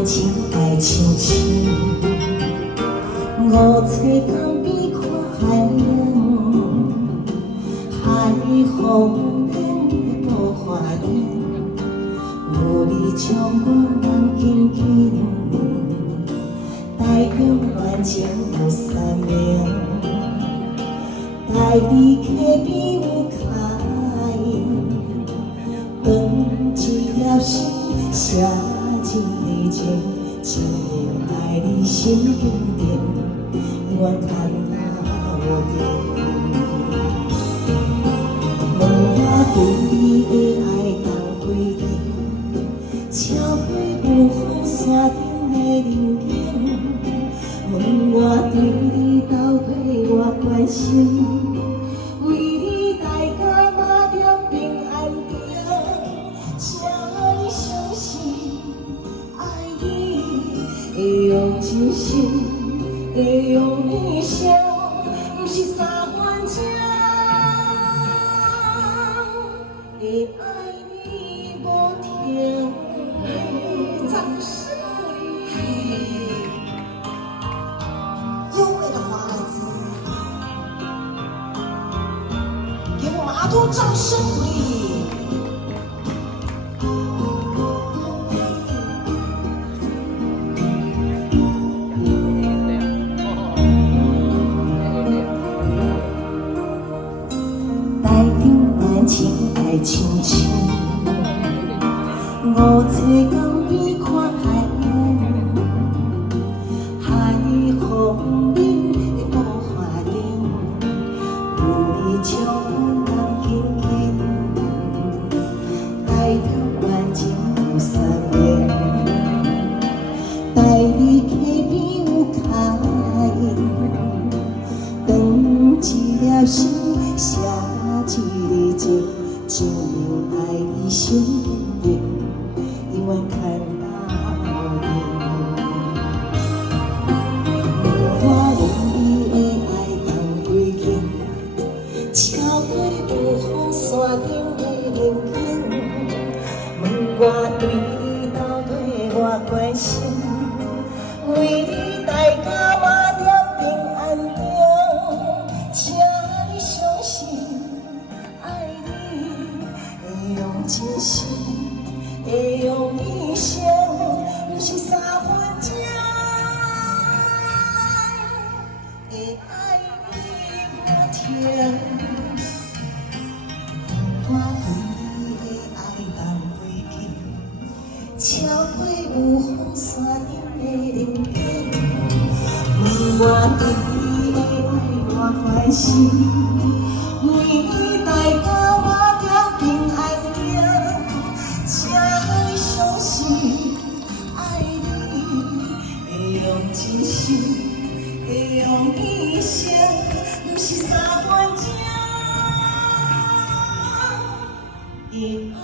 缘情爱像深，五彩江边看海洋，海风变无花莲，有你将我人紧紧，台中恋情有三年，台里溪边有开，长一粒心写一个情，只要爱你心坚定，永远看到定。问我对你的爱当几年，超过有风山顶的人间。问我对你到底我关心，为你大家马点平安定，请你相信，爱你会用真心，会用一生，不是三番情，会爱你无停。掌声鼓励。优美的华莱兹，给我们阿杜掌声鼓励。台中恋情爱像深，五彩江边看海洋，海风凛的无花莲，有你将人紧紧，台中恋情有三年，台里溪边有开，长一粒心写一个情，证明爱你心坚定，永远看到定。我问你的爱当几斤，超过有风山顶的人间。问我对你到底我关心，为你大家马点平安定，请你相信，爱你会用真心，会用一生，不是三分情，会爱你无停。我对你的爱当几斤，超过有风山顶的人间。问我对你的爱我关心，为你大家马点平安定，请你相信，爱你会用真心，会用一生，不是三分情，会爱